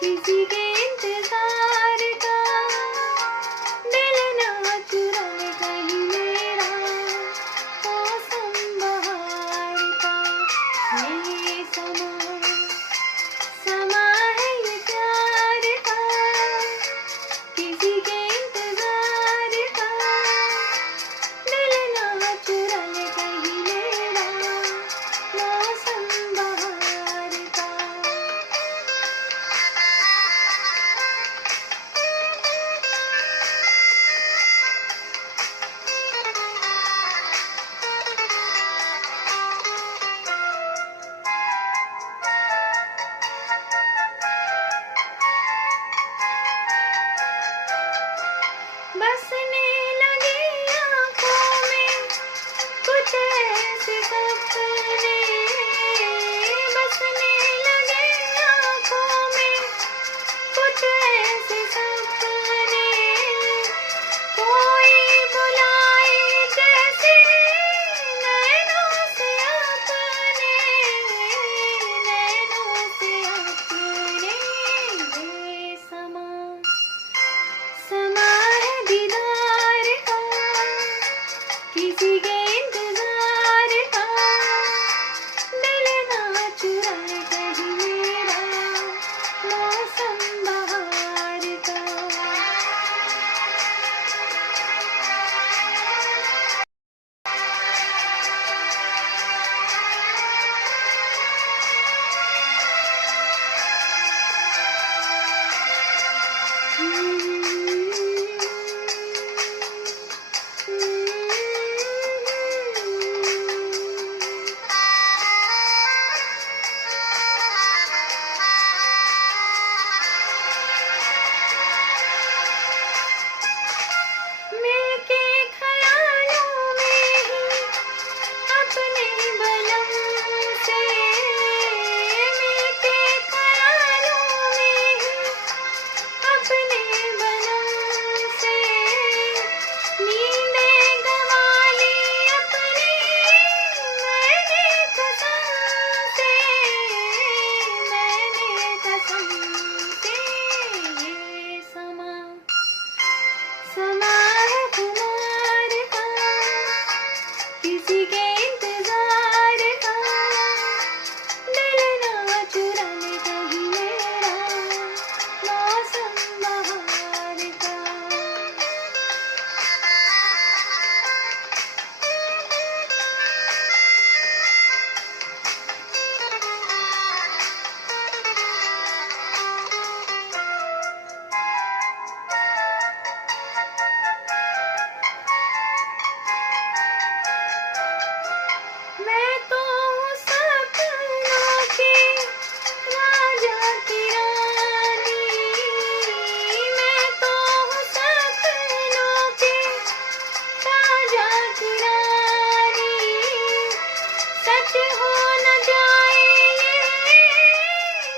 किसी के इंतजार का दिल ना चुराए कहीं मेरा मौसम बहार का। ये समा है ये प्यार का, किसी के इंतजार का दिल ना चुराए कहीं मेरा मौसम बहार का। बसने लगे आँखों में कुछ ऐसे सपने, बसने लगे आँखों में कुछ ऐसे सपने, कोई बुलाए जैसे नैनों से अपने, नैनों से अपने। ये समा है दीदार का, किसी के इंतजार का दिल ना चुराए कहीं मेरा मौसम बहार का। मिलके ख्यालों में ही अपने बलम से, मिलके ख्यालों में ही अपने बलम से, नींदें गंवा ली अपनी मैंने कसम से, मैंने कसम से। ये समा है खुमार का, किसी के इंतजार का दिल ना चुराए कहीं मेरा मौसम बहार का। मैं तो हूँ सपनों की राजा की रानी, मैं तो हूँ सपनों की राजा की रानी। सच हो न जाए ये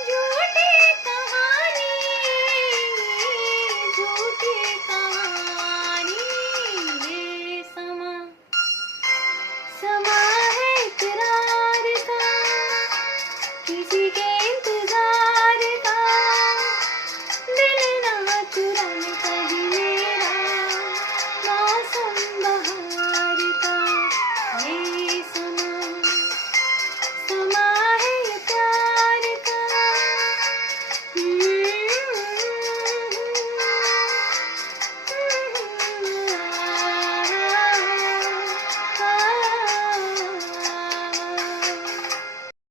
झूठी कहानी, झूठी कहानी। ये समा है इकरार का, किसी के